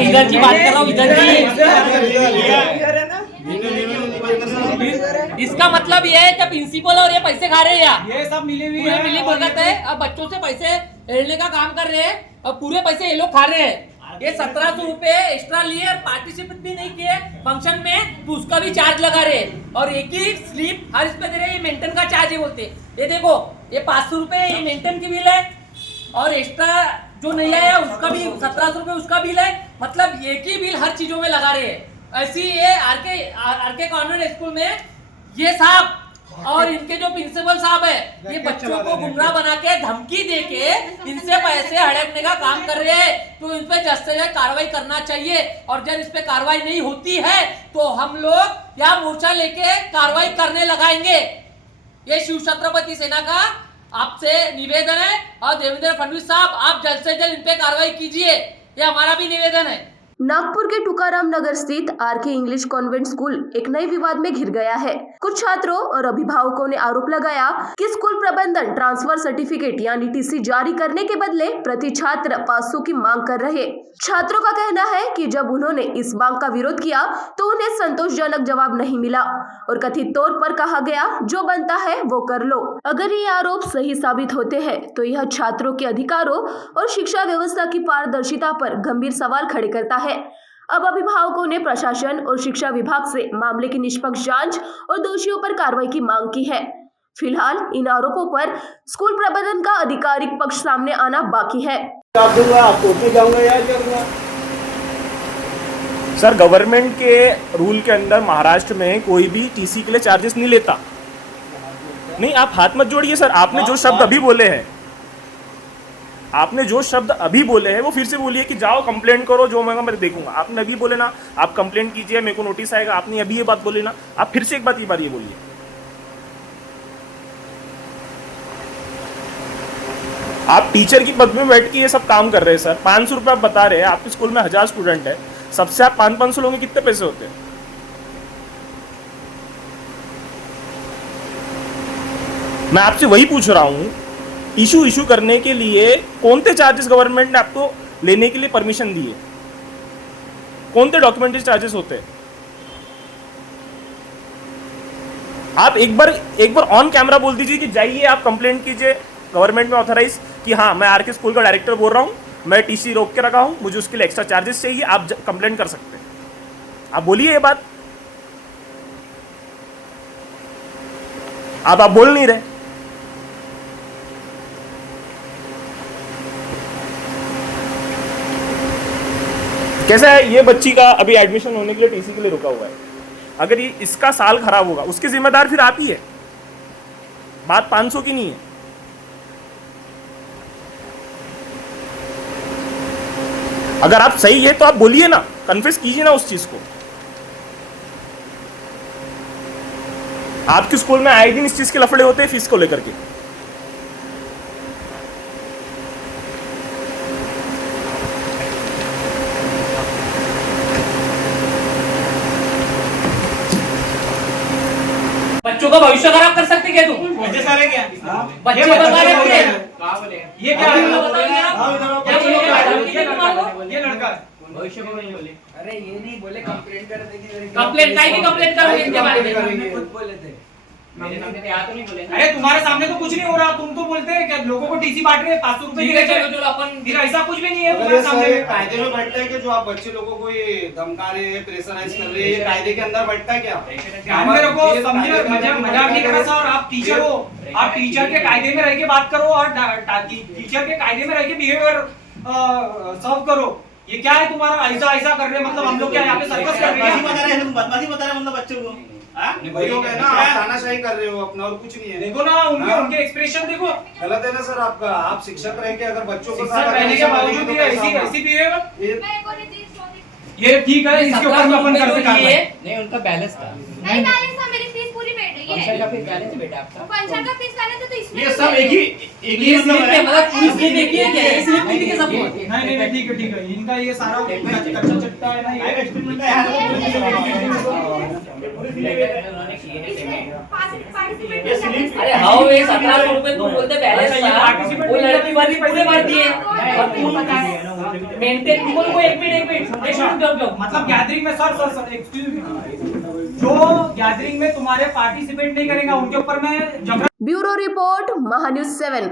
इधर की बात कर रहा हूँ, इधर की। इसका मतलब ये है कि प्रिंसिपल और ये पैसे खा रहे हैं या ये सब मिली हुई पूरे मिली भगत है। अब बच्चों से पैसे लेने का काम कर रहे हैं और पूरे पैसे ये लोग खा रहे हैं। ये 1700 रुपए एक्स्ट्रा लिए और पार्टिसिपेट भी नहीं किए फंक्शन में, तो उसका भी चार्ज लगा रहे हैं। और एक ही स्लिप हर इस पे दे रहे हैं। ये मेंटेन का चार्ज है बोलते। ये देखो, ये 500 रुपए ये मेंटेन की बिल है और एक्स्ट्रा जो नहीं आया उसका भी 1700 रुपए उसका बिल है। मतलब एक ही बिल हर चीजों में लगा रहे हैं। ऐसी ये आरके कॉन्वेंट स्कूल में ये साहब और इनके जो प्रिंसिपल साहब है, ये बच्चों को गुमराह बना के धमकी दे के इनसे पैसे हड़पने का काम कर रहे हैं। तो इन पे जल्द से जल्द कार्रवाई करना चाहिए। और जब इस पे कार्रवाई नहीं होती है तो हम लोग यहाँ मोर्चा लेके कार्रवाई करने लगाएंगे। ये शिव छत्रपति सेना का आपसे निवेदन है। और देवेंद्र फडणवीस साहब, आप जल्द से जल्द इन पे कार्रवाई कीजिए, ये हमारा भी निवेदन है। नागपुर के तुकाराम नगर स्थित आरके इंग्लिश कॉन्वेंट स्कूल एक नए विवाद में घिर गया है। कुछ छात्रों और अभिभावकों ने आरोप लगाया कि स्कूल प्रबंधन ट्रांसफर सर्टिफिकेट यानी टीसी जारी करने के बदले प्रति छात्र 500 की मांग कर रहे। छात्रों का कहना है कि जब उन्होंने इस मांग का विरोध किया तो उन्हें संतोषजनक जवाब नहीं मिला और कथित तौर पर कहा गया जो बनता है वो कर लो। अगर ये आरोप सही साबित होते हैं तो यह छात्रों के अधिकारों और शिक्षा व्यवस्था की पारदर्शिता पर गंभीर सवाल खड़े करता है। अब अभिभावकों ने प्रशासन और शिक्षा विभाग से मामले की निष्पक्ष जांच और दोषियों पर कार्रवाई की मांग की है। फिलहाल इन आरोपों पर स्कूल प्रबंधन का आधिकारिक पक्ष सामने आना बाकी है। सर, गवर्नमेंट के रूल के अंदर महाराष्ट्र में कोई भी टीसी के लिए चार्जेस नहीं लेता। नहीं, आप हाथ मत जोड़िए सर। आपने जो शब्द अभी बोले हैं, वो फिर से बोलिए कि जाओ कंप्लेंट करो, जो मैं देखूंगा। आपने अभी बोले ना, आप कंप्लेंट कीजिए, मेरे को नोटिस आएगा। आपने अभी ये बात बोली ना, आप फिर से एक बात ये बोलिए। आप टीचर की पद में बैठ के ये सब काम कर रहे हैं सर। 500 रुपये आप बता रहे हैं, आपके स्कूल में 1000 स्टूडेंट है, सबसे आप 500 लोगों के कितने पैसे होते हैं? मैं आपसे वही पूछ रहा हूँ, इशू करने के लिए कौन से चार्जेस गवर्नमेंट ने आपको लेने के लिए परमिशन दी है? कौन से डॉक्यूमेंट्री चार्जेस होते हैं? आप एक बार ऑन कैमरा बोल दीजिए कि जाइए आप कंप्लेंट कीजिए गवर्नमेंट में ऑथराइज कि हाँ, मैं आरके स्कूल का डायरेक्टर बोल रहा हूँ, मैं टीसी रोक के रखा हूँ, मुझे उसके लिए एक्स्ट्रा चार्जेस चाहिए, आप कंप्लेंट कर सकते हैं। आप बोलिए ये बात। आप बोल नहीं रहे। कैसा है, ये बच्ची का अभी एडमिशन होने के लिए टीसी के लिए रुका हुआ है। अगर ये इसका साल खराब होगा, उसके जिम्मेदार फिर आप ही है। बात 500 की नहीं है। अगर आप सही है तो आप बोलिए ना, कन्फेस कीजिए ना उस चीज को। आपके स्कूल में आए दिन इस चीज के लफड़े होते हैं फीस को लेकर के। बच्चों का भविष्य खराब कर सकते क्या तुम? बच्चे सारे क्या? बच्चे बता रहे हैं ये क्या है? ये लड़का भविष्य को नहीं बोले। अरे ये नहीं बोले, कंप्लेंट कर देंगे। कंप्लेंट काहे की कंप्लेंट करोगे इनके बारे में? खुद बोले थे। मेरे सामने तो यहाँ तो नहीं बोले। अरे तुम्हारे सामने तो कुछ नहीं हो रहा, तुम तो बोलते हैं क्या लोगों को टीसी बांट रहे हैं, 500 रुपए की चलो चलो अपन फिर ऐसा कुछ भी नहीं है तुम्हारे सामने। कायदे में बैठता है कि जो आप बच्चे लोगों को ये धमका रहे हैं, प्रेशराइज कर रहे हैं, ये कायदे के अंदर बैठता है क्या? ध्यान में रखो, समझिए, मजाक नहीं कर रहा सर। आप टीचर हो, आप टीचर के कायदे में रह के बात करो और टीचर के कायदे में रह के बिहेवियर सर्व करो। ये क्या है तुम्हारा ऐसा कर रहे हैं? मतलब हम लोग क्या यहाँ पे सर्कस कर रहे हैं? बदमाशी बता रहे हैं मतलब बच्चों को। वही हो गया ना, आप तानाशाही कर रहे हो अपना, और कुछ नहीं है। देखो ना उनके एक्सप्रेशन देखो। गलत है ना सर आपका। आप शिक्षक रह के अगर बच्चों को शिक्षक रहने के बावजूद भी ऐसी बिहेवियर, ये ठीक है। इसके ऊपर अपन करते कार्रवाई। नहीं, उनका बैलेंस था। नहीं बैलेंस था, मेरी फीस पूरी पेड है। फंक्शन का फीस बैलेंस है बेटा आपका। फंक्शन का फीस बैलेंस है तो इसमें ये सब एक ही मतलब पुलिस ने देखी है क्या? ये स्लिप नहीं सब नहीं ठीक है। इनका ये सारा कच्चा चट्टा है ना, ये एक्सपेरिमेंट है। अरे हाउ ये 1700 रुपए तुम बोलते बैलेंस था, वो लड़की वाली पैसे भर दिए और तुम मेंटेन तुमको एक मिनट जाओ मतलब गैदरिंग में सर एक्सक्यूज मी, जो गैदरिंग में तुम्हारे पार्टिसिपेट नहीं करेगा उनके ऊपर मैं झगड़ा ब्यूरो रिपोर्ट महान्यूज 7।